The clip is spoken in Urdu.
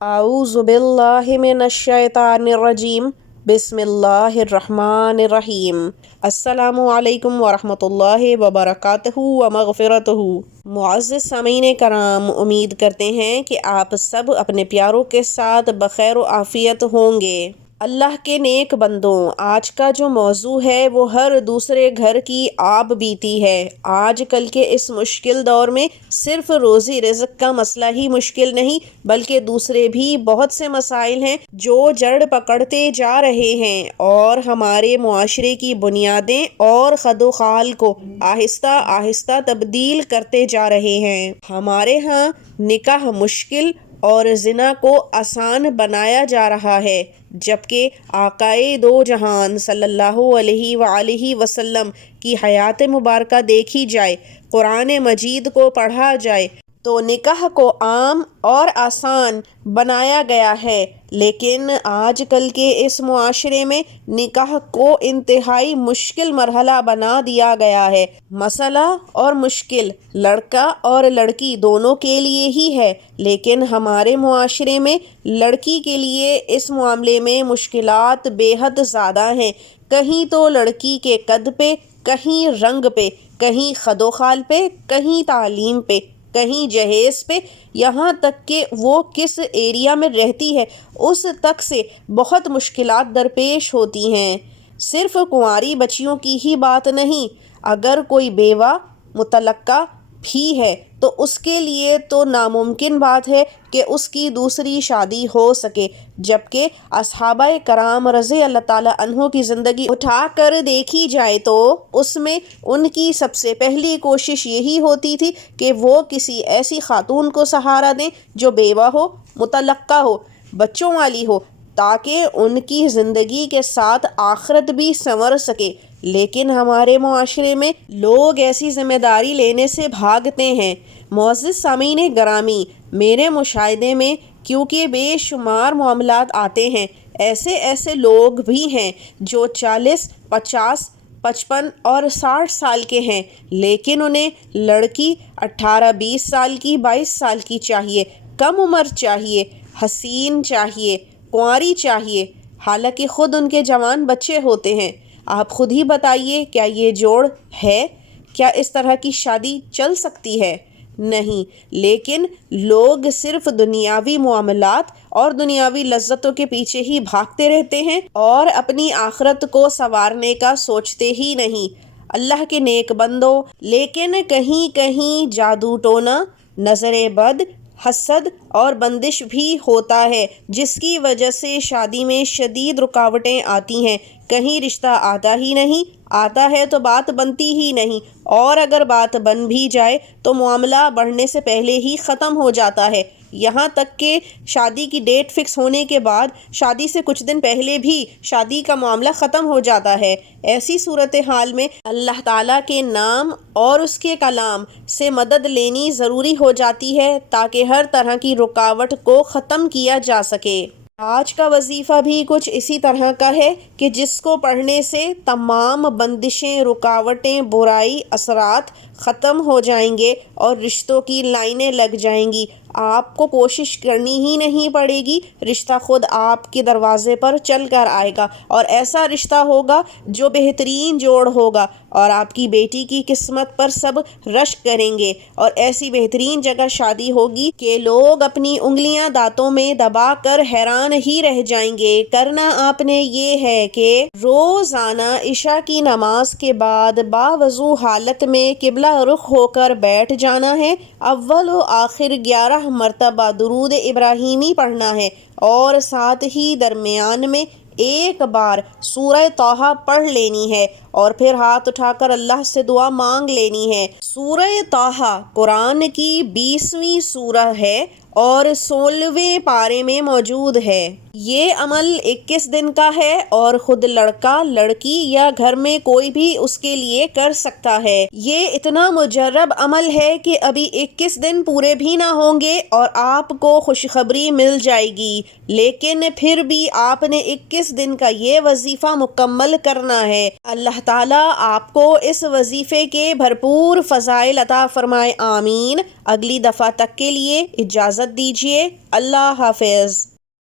اعوذ باللہ من الشیطان الرجیم بسم اللہ الرحمن الرحیم السلام علیکم ورحمۃ اللہ وبرکاتہ ومغفرتہ۔ معزز سامعین کرام، امید کرتے ہیں کہ آپ سب اپنے پیاروں کے ساتھ بخیر و عافیت ہوں گے۔ اللہ کے نیک بندوں، آج کا جو موضوع ہے وہ ہر دوسرے گھر کی آب بیتی ہے۔ آج کل کے اس مشکل دور میں صرف روزی رزق کا مسئلہ ہی مشکل نہیں، بلکہ دوسرے بھی بہت سے مسائل ہیں جو جڑ پکڑتے جا رہے ہیں اور ہمارے معاشرے کی بنیادیں اور خد و خال کو آہستہ آہستہ تبدیل کرتے جا رہے ہیں۔ ہمارے ہاں نکاح مشکل اور زنا کو آسان بنایا جا رہا ہے، جبکہ آقائے دو جہان صلی اللہ علیہ وآلہ وسلم کی حیات مبارکہ دیکھی جائے، قرآن مجید کو پڑھا جائے تو نکاح کو عام اور آسان بنایا گیا ہے، لیکن آج کل کے اس معاشرے میں نکاح کو انتہائی مشکل مرحلہ بنا دیا گیا ہے۔ مسئلہ اور مشکل لڑکا اور لڑکی دونوں کے لیے ہی ہے، لیکن ہمارے معاشرے میں لڑکی کے لیے اس معاملے میں مشکلات بے حد زیادہ ہیں۔ کہیں تو لڑکی کے قد پہ، کہیں رنگ پہ، کہیں خد و خال پہ، کہیں تعلیم پہ، کہیں جہیز پہ، یہاں تک کہ وہ کس ایریا میں رہتی ہے اس تک سے بہت مشکلات درپیش ہوتی ہیں۔ صرف کنواری بچیوں کی ہی بات نہیں، اگر کوئی بیوہ مطلقہ بھی ہے تو اس کے لیے تو ناممکن بات ہے کہ اس کی دوسری شادی ہو سکے، جبکہ اصحابہ کرام رضی اللہ تعالیٰ عنہ کی زندگی اٹھا کر دیکھی جائے تو اس میں ان کی سب سے پہلی کوشش یہی ہوتی تھی کہ وہ کسی ایسی خاتون کو سہارا دیں جو بیوہ ہو، مطلقہ ہو، بچوں والی ہو، تاکہ ان کی زندگی کے ساتھ آخرت بھی سنور سکے۔ لیکن ہمارے معاشرے میں لوگ ایسی ذمہ داری لینے سے بھاگتے ہیں۔ معزز سامعین گرامی، میرے مشاہدے میں کیونکہ بے شمار معاملات آتے ہیں، ایسے لوگ بھی ہیں جو 40، 50، 55 اور 60 سال کے ہیں، لیکن انہیں لڑکی 18، 20 سال کی، 22 سال کی چاہیے، کم عمر چاہیے، حسین چاہیے، کنواری چاہیے، حالانکہ خود ان کے جوان بچے ہوتے ہیں۔ آپ خود ہی بتائیے، کیا یہ جوڑ ہے؟ کیا اس طرح کی شادی چل سکتی ہے؟ نہیں، لیکن لوگ صرف دنیاوی معاملات اور دنیاوی لذتوں کے پیچھے ہی بھاگتے رہتے ہیں اور اپنی آخرت کو سنوارنے کا سوچتے ہی نہیں۔ اللہ کے نیک بندو، لیکن کہیں کہیں جادو ٹونا، نظر بد، حسد اور بندش بھی ہوتا ہے، جس کی وجہ سے شادی میں شدید رکاوٹیں آتی ہیں۔ کہیں رشتہ آتا ہی نہیں، آتا ہے تو بات بنتی ہی نہیں، اور اگر بات بن بھی جائے تو معاملہ بڑھنے سے پہلے ہی ختم ہو جاتا ہے۔ یہاں تک کہ شادی کی ڈیٹ فکس ہونے کے بعد شادی سے کچھ دن پہلے بھی شادی کا معاملہ ختم ہو جاتا ہے۔ ایسی صورتحال میں اللہ تعالیٰ کے نام اور اس کے کلام سے مدد لینی ضروری ہو جاتی ہے تاکہ ہر طرح کی رکاوٹ کو ختم کیا جا سکے۔ آج کا وظیفہ بھی کچھ اسی طرح کا ہے کہ جس کو پڑھنے سے تمام بندشیں، رکاوٹیں، برائی، اثرات ختم ہو جائیں گے اور رشتوں کی لائنیں لگ جائیں گی۔ آپ کو کوشش کرنی ہی نہیں پڑے گی، رشتہ خود آپ کے دروازے پر چل کر آئے گا، اور ایسا رشتہ ہوگا جو بہترین جوڑ ہوگا، اور آپ کی بیٹی کی قسمت پر سب رشک کریں گے، اور ایسی بہترین جگہ شادی ہوگی کہ لوگ اپنی انگلیاں دانتوں میں دبا کر حیران ہی رہ جائیں گے۔ کرنا آپ نے یہ ہے کہ روزانہ عشاء کی نماز کے بعد باوضو حالت میں قبلہ رخ ہو کر بیٹھ جانا ہے، اول و آخر 11 مرتبہ درود ابراہیمی پڑھنا ہے، اور ساتھ ہی درمیان میں ایک بار سورہ طٰہٰ پڑھ لینی ہے، اور پھر ہاتھ اٹھا کر اللہ سے دعا مانگ لینی ہے۔ سورہ طٰہٰ قرآن کی 20ویں سورہ ہے اور 16ویں پارے میں موجود ہے۔ یہ عمل 21 دن کا ہے اور خود لڑکا، لڑکی یا گھر میں کوئی بھی اس کے لیے کر سکتا ہے۔ یہ اتنا مجرب عمل ہے کہ ابھی 21 دن پورے بھی نہ ہوں گے اور آپ کو خوشخبری مل جائے گی، لیکن پھر بھی آپ نے 21 دن کا یہ وظیفہ مکمل کرنا ہے۔ اللہ تعالیٰ آپ کو اس وظیفے کے بھرپور فضائل عطا فرمائے، آمین۔ اگلی دفعہ تک کے لیے اجازت اجازت دیجیے، اللہ حافظ۔